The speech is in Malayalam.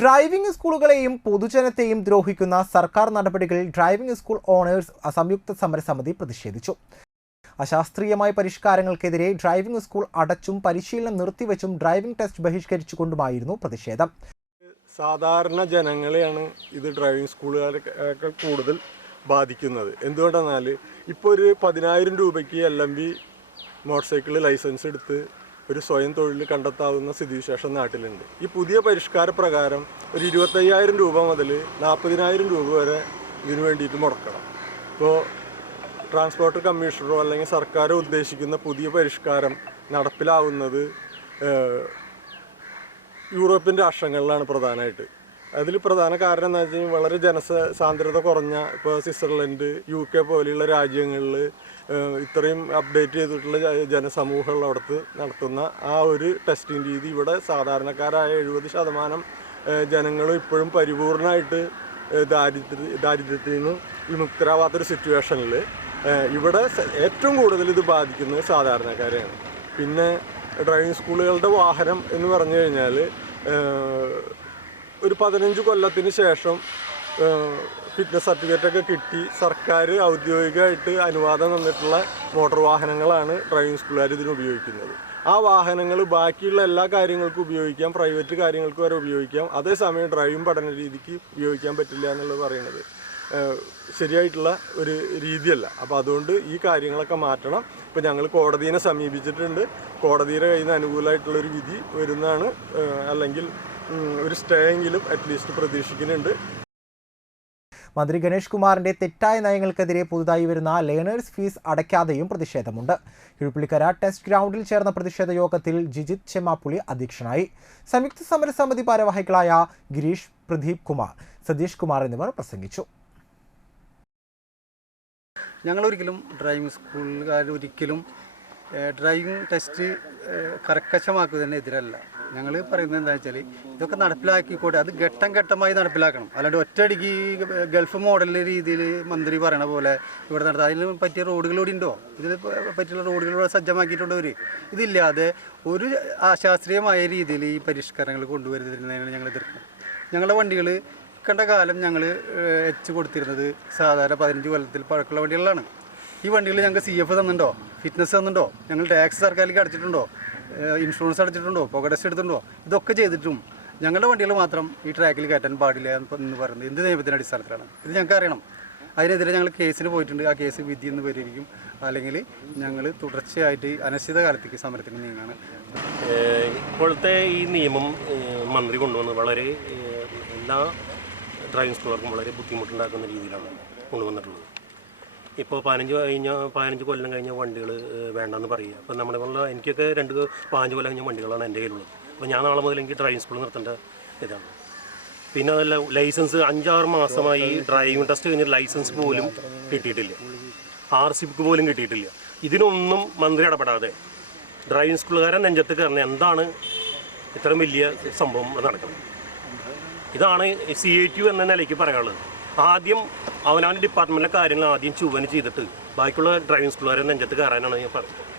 ഡ്രൈവിംഗ് സ്കൂളുകളെയും പൊതുജനത്തെയും ദ്രോഹിക്കുന്ന സർക്കാർ നടപടികളിൽ ഡ്രൈവിംഗ് സ്കൂൾ ഓണേഴ്സ് സംയുക്ത സമരസമിതി പ്രതിഷേധിച്ചു. അശാസ്ത്രീയമായ പരിഷ്കാരങ്ങൾക്കെതിരെ ഡ്രൈവിംഗ് സ്കൂൾ അടച്ചും പരിശീലനം നിർത്തിവെച്ചും ഡ്രൈവിംഗ് ടെസ്റ്റ് ബഹിഷ്കരിച്ചുകൊണ്ടുമായിരുന്നു പ്രതിഷേധം. സാധാരണ ജനങ്ങളെയാണ് ഇത് ഡ്രൈവിംഗ് സ്കൂളുകാരൊക്കെ കൂടുതൽ ബാധിക്കുന്നത്. എന്തുകൊണ്ടെന്നാൽ ഇപ്പോൾ ഒരു പതിനായിരം രൂപയ്ക്ക് L M B motor cycle license എടുത്ത് ഒരു സ്വയം തൊഴിൽ കണ്ടെത്താവുന്ന സ്ഥിതിവിശേഷം നാട്ടിലുണ്ട്. ഈ പുതിയ പരിഷ്കാര പ്രകാരം ഒരു ഇരുപത്തയ്യായിരം രൂപ മുതൽ നാൽപ്പതിനായിരം രൂപ വരെ ഇതിനു വേണ്ടിയിട്ട് മുടക്കണം. ഇപ്പോൾ ട്രാൻസ്പോർട്ട് കമ്മീഷണറോ അല്ലെങ്കിൽ സർക്കാരോ ഉദ്ദേശിക്കുന്ന പുതിയ പരിഷ്കാരം നടപ്പിലാവുന്നത് യൂറോപ്യൻ രാഷ്ട്രങ്ങളിലാണ് പ്രധാനമായിട്ട്. അതിൽ പ്രധാന കാരണം എന്താ വെച്ചാൽ വളരെ ജനസാന്ദ്രത കുറഞ്ഞ ഇപ്പോൾ സ്വിറ്റ്സർലൻഡ് യു കെ പോലെയുള്ള രാജ്യങ്ങളിൽ ഇത്രയും അപ്ഡേറ്റ് ചെയ്തിട്ടുള്ള ജനസമൂഹങ്ങൾ അവിടുത്തെ നടത്തുന്ന ആ ഒരു ടെസ്റ്റിംഗ് രീതി ഇവിടെ സാധാരണക്കാരായ എഴുപത് ശതമാനം ജനങ്ങളും ഇപ്പോഴും പരിപൂർണമായിട്ട് ദാരിദ്ര്യ ദാരിദ്ര്യത്തിൽ നിന്ന് വിമുക്തരാവാത്തൊരു സിറ്റുവേഷനിൽ ഇവിടെ ഏറ്റവും കൂടുതൽ ഇത് ബാധിക്കുന്നത് സാധാരണക്കാരെയാണ്. പിന്നെ ഡ്രൈവിംഗ് സ്കൂളുകളുടെ വാഹനം എന്ന് പറഞ്ഞു കഴിഞ്ഞാൽ ഒരു പതിനഞ്ച് കൊല്ലത്തിന് ശേഷം ഫിറ്റ്നസ് സർട്ടിഫിക്കറ്റ് ഒക്കെ കിട്ടി. സർക്കാർ ഔദ്യോഗികമായിട്ട് അനുവാദം തന്നിട്ടുള്ള മോട്ടോർ വാഹനങ്ങളാണ് ഡ്രൈവിംഗ് സ്കൂളുകാർ ഇതിന് ഉപയോഗിക്കുന്നത്. ആ വാഹനങ്ങൾ ബാക്കിയുള്ള എല്ലാ കാര്യങ്ങൾക്കും ഉപയോഗിക്കാം പ്രൈവറ്റ് കാര്യങ്ങൾക്ക് വരെ ഉപയോഗിക്കാം. അതേസമയം ഡ്രൈവിംഗ് പഠന രീതിക്ക് ഉപയോഗിക്കാൻ പറ്റില്ല എന്നുള്ളത് പറയുന്നത് ശരിയായിട്ടുള്ള ഒരു രീതിയല്ല. അപ്പോൾ അതുകൊണ്ട് ഈ കാര്യങ്ങളൊക്കെ മാറ്റണം. ഇപ്പോൾ ഞങ്ങൾ കോടതിയെ സമീപിച്ചിട്ടുണ്ട്. കോടതിയുടെ കയ്യിൽ നിന്ന് അനുകൂലമായിട്ടുള്ളൊരു വിധി വരുന്നതാണ് അല്ലെങ്കിൽ ഒരു സ്റ്റേ എങ്കിലും അറ്റ്ലീസ്റ്റ് പ്രതീക്ഷിക്കുന്നുണ്ട്. മന്ത്രി ഗണേഷ് കുമാറിന്റെ തെറ്റായ നയങ്ങൾക്കെതിരെ പുതുതായി വരുന്ന ലേണേഴ്സ് ഫീസ് അടയ്ക്കാതെയും പ്രതിഷേധമുണ്ട്. കിഴുപ്പള്ളിക്കര ടെസ്റ്റ് ഗ്രൗണ്ടിൽ ചേർന്ന പ്രതിഷേധ യോഗത്തിൽ ജിജിത് ചെമ്മാപ്പുളി അധ്യക്ഷനായി. സംയുക്ത സമരസമിതി ഭാരവാഹികളായ ഗിരീഷ് പ്രദീപ് കുമാർ സതീഷ് കുമാർ എന്നിവർ പ്രസംഗിച്ചു. ഞങ്ങളൊരിക്കലും ഡ്രൈവിംഗ് സ്കൂളുകാർ ഒരിക്കലും ഡ്രൈവിംഗ് ടെസ്റ്റ് കർക്കശമാക്കുന്നതിന് എതിരല്ല. ഞങ്ങൾ പറയുന്നത് എന്താ വെച്ചാൽ ഇതൊക്കെ നടപ്പിലാക്കിക്കോട്ടെ. അത് ഘട്ടം ഘട്ടമായി നടപ്പിലാക്കണം. അല്ലാണ്ട് ഒറ്റയടിക്ക് ഗൾഫ് മോഡൽ രീതിയിൽ മന്ത്രി പറയണ പോലെ ഇവിടെ നടത്താം. അതിന് പറ്റിയ റോഡുകൾ ഇവിടെ ഉണ്ടോ? ഇതിൽ പറ്റിയുള്ള റോഡുകളോടെ സജ്ജമാക്കിയിട്ടുണ്ടവർ ഇതില്ലാതെ ഒരു അശാസ്ത്രീയമായ രീതിയിൽ ഈ പരിഷ്കരണങ്ങൾ കൊണ്ടുവരുന്നതിനാണ് ഞങ്ങൾ എതിർക്കുന്നത്. ഞങ്ങളുടെ വണ്ടികൾ കണ്ട കാലം ഞങ്ങൾ എച്ച് കൊടുത്തിരുന്നത് സാധാരണ പതിനഞ്ച് കൊല്ലത്തിൽ പഴക്കമുള്ള വണ്ടികളാണ് ഈ വണ്ടികൾ ഞങ്ങൾക്ക് സി എഫ് തന്നിട്ടുണ്ടോ? ഫിറ്റ്നസ് തന്നിട്ടുണ്ടോ? ഞങ്ങൾ ടാക്സ് സർക്കാരിലേക്ക് അടച്ചിട്ടുണ്ടോ? ഇൻഷുറൻസ് അടച്ചിട്ടുണ്ടോ? പുക ടെസ്റ്റ് എടുത്തിട്ടുണ്ടോ? ഇതൊക്കെ ചെയ്തിട്ടും ഞങ്ങളുടെ വണ്ടികൾ മാത്രം ഈ ട്രാക്കിൽ കയറ്റാൻ പാടില്ല എന്ന് പറയുന്നത് എന്ത് നിയമത്തിന്റെ അടിസ്ഥാനത്തിലാണ്? ഇത് ഞങ്ങൾക്ക് അറിയണം. അതിനെതിരെ ഞങ്ങൾ കേസിന് പോയിട്ടുണ്ട്. ആ കേസ് വിധി എന്ന് പേരിയിരിക്കും അല്ലെങ്കിൽ ഞങ്ങൾ തുടർച്ചയായിട്ട് അനിശ്ചിത കാലത്തേക്ക് സമരത്തിന് നീങ്ങാണ്. ഇപ്പോഴത്തെ ഈ നിയമം മന്ത്രി കൊണ്ടുവന്നത് വളരെ എല്ലാ ഡ്രൈവിംഗ് സ്കൂളുകാർക്കും വളരെ ബുദ്ധിമുട്ടുണ്ടാക്കുന്ന രീതിയിലാണ് കൊണ്ടുവന്നിട്ടുള്ളത്. ഇപ്പോൾ പതിനഞ്ച് കഴിഞ്ഞ പതിനഞ്ച് കൊല്ലം കഴിഞ്ഞ വണ്ടികൾ വേണ്ടെന്ന് പറയുക. അപ്പോൾ നമ്മുടെ പോലുള്ള എനിക്കൊക്കെ രണ്ട് പതിനഞ്ച് കൊല്ലം കഴിഞ്ഞ വണ്ടികളാണ് എന്റെ കയ്യിലുള്ളത്. അപ്പോൾ ഞാൻ നാളെ മുതൽ എനിക്ക് ഡ്രൈവിംഗ് സ്കൂൾ നിർത്തേണ്ട ഇതാണ്. പിന്നെ അതല്ല ലൈസൻസ് അഞ്ചാറ് മാസമായി ഡ്രൈവിംഗ് ടെസ്റ്റ് കഴിഞ്ഞ ലൈസൻസ് പോലും കിട്ടിയിട്ടില്ല. ആർ സി ബുക്ക് പോലും കിട്ടിയിട്ടില്ല. ഇതിനൊന്നും മന്ത്രി ഇടപെടാതെ ഡ്രൈവിംഗ് സ്കൂളുകാരൻ നെഞ്ചത്ത് കയറുന്ന എന്താണ് ഇത്രയും വലിയ സംഭവം നടക്കുന്നത്? ഇതാണ് സി എ ടി എന്ന നിലയ്ക്ക് പറയാനുള്ളത്. ആദ്യം അവനവന്റെ ഡിപ്പാർട്ട്മെന്റിലെ കാര്യങ്ങൾ ആദ്യം ചുവന് ചെയ്തിട്ട്. ബാക്കിയുള്ള ഡ്രൈവിംഗ് സ്കൂളുകാരെ നെഞ്ചത്ത് കയറാനാണ് ഞാൻ പറയുന്നത്